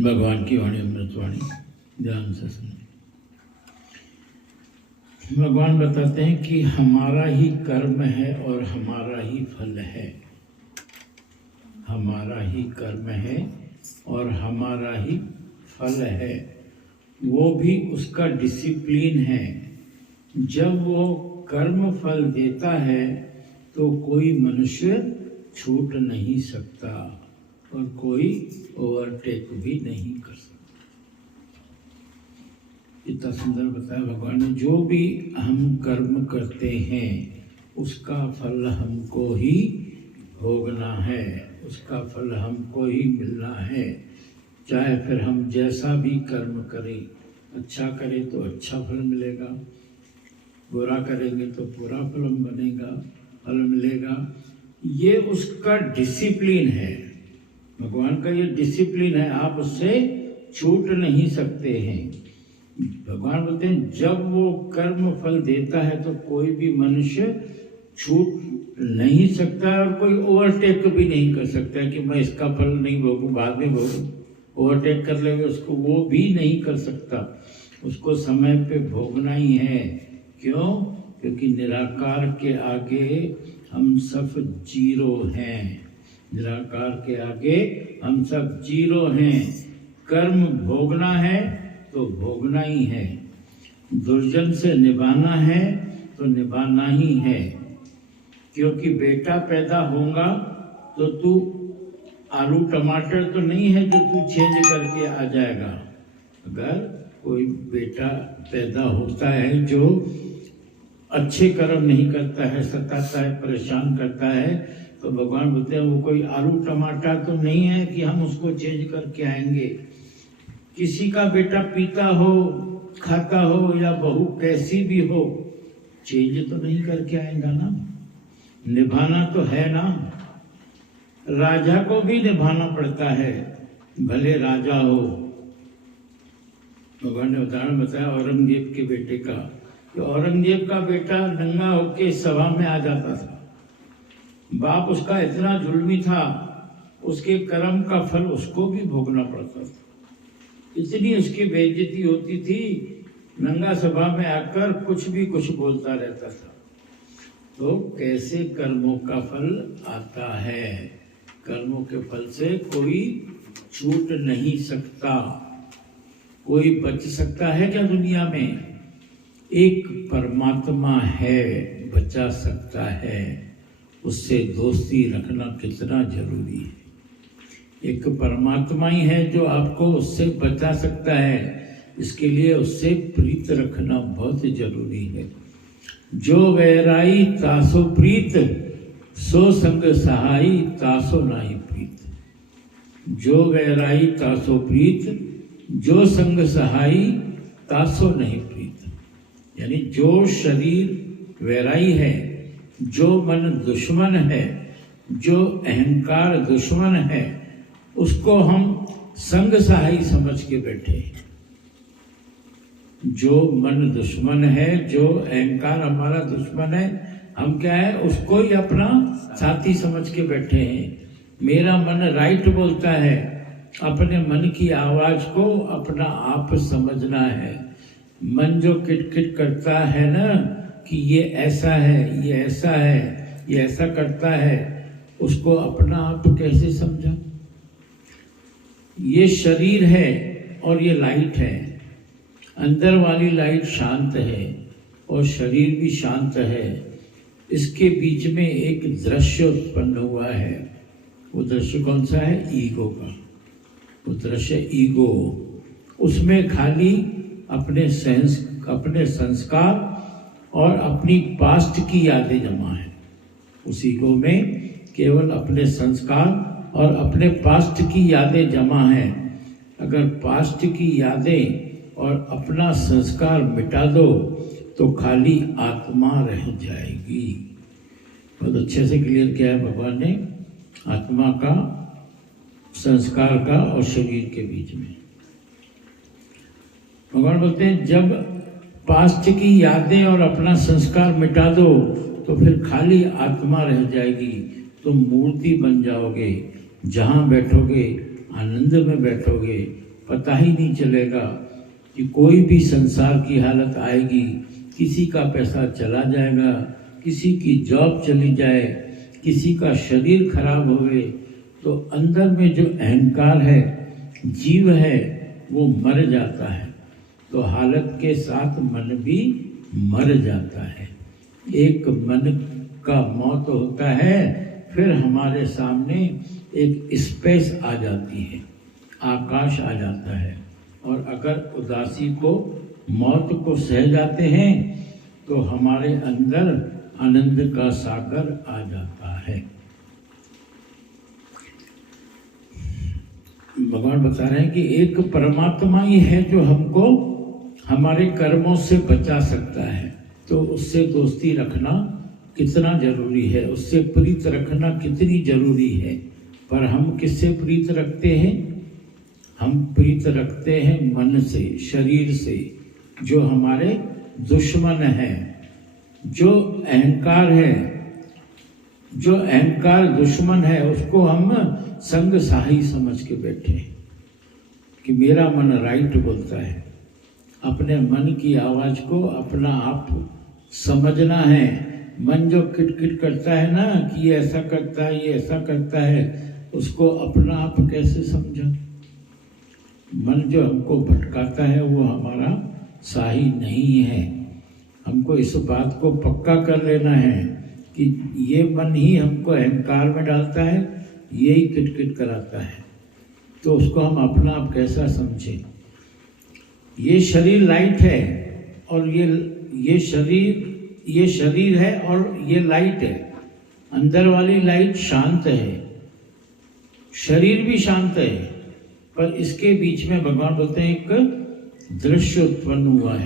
भगवान की वाणी अमृतवाणी ध्यान से सुनिए। भगवान बताते हैं कि हमारा ही कर्म है और हमारा ही फल है। हमारा ही कर्म है और हमारा ही फल है। वो भी उसका डिसिप्लिन है। जब वो कर्म फल देता है तो कोई मनुष्य छूट नहीं सकता और कोई ओवरटेक भी नहीं कर सकता। इतना सुंदर बताया भगवान ने। जो भी हम कर्म करते हैं उसका फल हमको ही भोगना है, उसका फल हमको ही मिलना है। चाहे फिर हम जैसा भी कर्म करें, अच्छा करें तो अच्छा फल मिलेगा, बुरा करेंगे तो बुरा फल मिलेगा। ये उसका डिसिप्लिन है। भगवान का ये डिसिप्लिन है, आप उससे छूट नहीं सकते हैं। भगवान बोलते हैं जब वो कर्म फल देता है तो कोई भी मनुष्य छूट नहीं सकता और कोई ओवरटेक भी नहीं कर सकता है कि मैं इसका फल नहीं भोगूं, बाद में भोगूं। ओवरटेक कर लेंगे उसको, वो भी नहीं कर सकता। उसको समय पे भोगना ही है। क्यों? क्योंकि निराकार के आगे हम सब जीरो हैं। निराकार के आगे हम सब जीरो हैं। कर्म भोगना है तो भोगना ही है। दुर्जन से निभाना है तो निभाना ही है। क्योंकि बेटा पैदा होगा तो तू आलू टमाटर तो नहीं है जो तू चेंज करके आ जाएगा। अगर कोई बेटा पैदा होता है जो अच्छे कर्म नहीं करता है, सताता है, परेशान करता है, तो भगवान बोलते हैं वो कोई आलू टमाटर तो नहीं है कि हम उसको चेंज करके आएंगे। किसी का बेटा पीता हो, खाता हो या बहू कैसी भी हो, चेंज तो नहीं करके आएगा ना। निभाना तो है ना। राजा को भी निभाना पड़ता है, भले राजा हो। भगवान ने उदाहरण बताया औरंगजेब के बेटे का। कि औरंगजेब का बेटा नंगा होके सभा में आ जाता था। बाप उसका इतना जुल्मी था, उसके कर्म का फल उसको भी भोगना पड़ता था। इतनी उसकी बेइज्जती होती थी, नंगा सभा में आकर कुछ बोलता रहता था। तो कैसे कर्मों का फल आता है। कर्मों के फल से कोई छूट नहीं सकता। कोई बच सकता है क्या दुनिया में? एक परमात्मा है, बचा सकता है। उससे दोस्ती रखना कितना जरूरी है। एक परमात्मा ही है जो आपको उससे बचा सकता है। इसके लिए उससे प्रीत रखना बहुत जरूरी है। जो वैराई तासो प्रीत, सो संग सहाई तासो नाही प्रीत। जो वैराई तासो प्रीत, जो संग सहाई तासो नहीं प्रीत। यानी जो शरीर वैराई है, जो मन दुश्मन है, जो अहंकार दुश्मन है, उसको हम संग सहाई समझ के बैठे। जो मन दुश्मन है, जो अहंकार हमारा दुश्मन है, हम क्या है उसको ही अपना साथी समझ के बैठे हैं। मेरा मन राइट बोलता है। अपने मन की आवाज को अपना आप समझना है। मन जो किटकिट करता है ना कि ये ऐसा है, ये ऐसा है, ये ऐसा करता है, उसको अपना आप कैसे समझा। ये शरीर है और ये लाइट है। अंदर वाली लाइट शांत है और शरीर भी शांत है। इसके बीच में एक दृश्य उत्पन्न हुआ है। वो दृश्य कौन सा है? ईगो का। वो दृश्य ईगो। उसमें खाली अपने संस्कार और अपनी पास्ट की यादें जमा है। उस ईगो में केवल अपने संस्कार और अपने पास्ट की यादें जमा है। अगर पास्ट की यादें और अपना संस्कार मिटा दो तो खाली आत्मा रह जाएगी। बहुत अच्छे से क्लियर किया है भगवान ने आत्मा का, संस्कार का और शरीर के बीच में। भगवान बोलते हैं जब पास्ट की यादें और अपना संस्कार मिटा दो तो फिर खाली आत्मा रह जाएगी। तुम मूर्ति बन जाओगे। जहाँ बैठोगे आनंद में बैठोगे, पता ही नहीं चलेगा कि कोई भी संसार की हालत आएगी, किसी का पैसा चला जाएगा, किसी की जॉब चली जाए, किसी का शरीर खराब होवे, तो अंदर में जो अहंकार है, जीव है, वो मर जाता है। तो हालत के साथ मन भी मर जाता है। एक मन का मौत होता है, फिर हमारे सामने एक स्पेस आ जाती है, आकाश आ जाता है। और अगर उदासी को, मौत को सह जाते हैं तो हमारे अंदर आनंद का सागर आ जाता है। भगवान बता रहे हैं कि एक परमात्मा ही है जो हमको हमारे कर्मों से बचा सकता है। तो उससे दोस्ती रखना कितना जरूरी है, उससे प्रीत रखना कितनी जरूरी है। पर हम किससे प्रीत रखते हैं? हम प्रीत रखते हैं मन से, शरीर से, जो हमारे दुश्मन है, जो अहंकार है, जो अहंकार दुश्मन है, उसको हम संग साही समझ के बैठे हैं कि मेरा मन राइट बोलता है। अपने मन की आवाज को अपना आप समझना है। मन जो किटकिट करता है ना कि ये ऐसा करता है, ये ऐसा करता है, उसको अपना आप कैसे समझा? मन जो हमको भटकाता है वो हमारा साही नहीं है। हमको इस बात को पक्का कर लेना है कि ये मन ही हमको अहंकार में डालता है, यही किटकिट कराता है। तो उसको हम अपना आप कैसा समझें? ये शरीर लाइट है और ये शरीर है और ये लाइट है। अंदर वाली लाइट शांत है, शरीर भी शांत है, पर इसके बीच में भगवान बोलते हैं एक दृश्य उत्पन्न हुआ है।